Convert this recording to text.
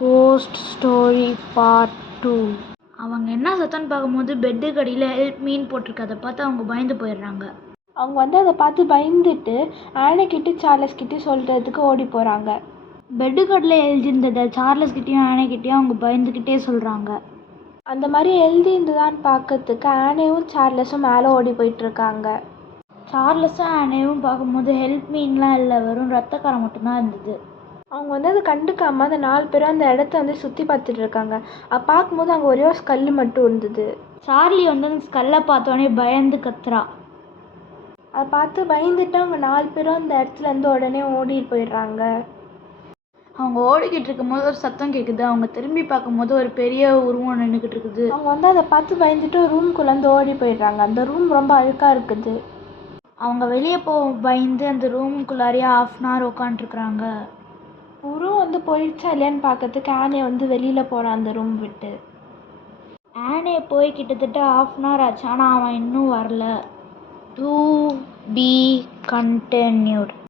Cost story part 2. அவங்க என்ன சத்தம்னு பார்க்கும்போது பெட்டுக்கு அடியில் ஹெல்ப் மீன் போட்டிருக்கு. அதை பார்த்து அவங்க பயந்து போயிடுறாங்க. அவங்க அதை பார்த்து பயந்துட்டு ஆனைக்கிட்ட சார்லஸ்கிட்ட சொல்கிறதுக்கு ஓடி போகிறாங்க. பெட்டுக்கு அடியில் எழுதியிருந்ததை சார்லஸ்கிட்டையும் ஆனைக்கிட்டையும் அவங்க பயந்துக்கிட்டே சொல்கிறாங்க. அந்த மாதிரி எழுதியிருந்ததான்னு பார்க்கறதுக்கு ஆனையும் சார்லஸும் மேலே ஓடி போயிட்டுருக்காங்க. சார்லஸும் ஆனையும் பார்க்கும்போது ஹெல்ப் மீன்லாம் இல்லை, வெறும் ரத்தக்காரம் மட்டும்தான் இருந்தது. அவங்க அதை கண்டுக்காமல் அந்த 4 பேரும் அந்த இடத்த சுற்றி பார்த்துட்டு இருக்காங்க. பார்க்கும்போது அங்கே ஒரே ஒரு ஸ்கல் மட்டும் இருந்தது. சார்லி அந்த ஸ்கல்லை பார்த்தோன்னே பயந்து கத்துறா. அதை பார்த்து பயந்துட்டு அவங்க 4 பேரும் அந்த இடத்துலேருந்து உடனே ஓடி போயிடுறாங்க. அவங்க ஓடிக்கிட்டு இருக்கும்போது ஒரு சத்தம் கேட்குது. அவங்க திரும்பி பார்க்கும்போது ஒரு பெரிய உருவம் நின்றுக்கிட்டு இருக்குது. அவங்க அதை பார்த்து பயந்துட்டு ரூம்குள்ளேருந்து ஓடி போயிடுறாங்க. அந்த ரூம் ரொம்ப அழுக்காக இருக்குது. அவங்க வெளியே பயந்து அந்த ரூமுக்குள்ளாரியே 1/2 hour உட்காந்துருக்குறாங்க. உருவம் போயிடுச்சா இல்லையான்னு பார்க்கறதுக்கு ஆனே வெளியில் போகிறான் அந்த ரூம் விட்டு. ஆனே போய் கிட்டத்தட்ட 1/2 hour ஆச்சு, ஆனால் அவன் இன்னும் வரல. To be continued.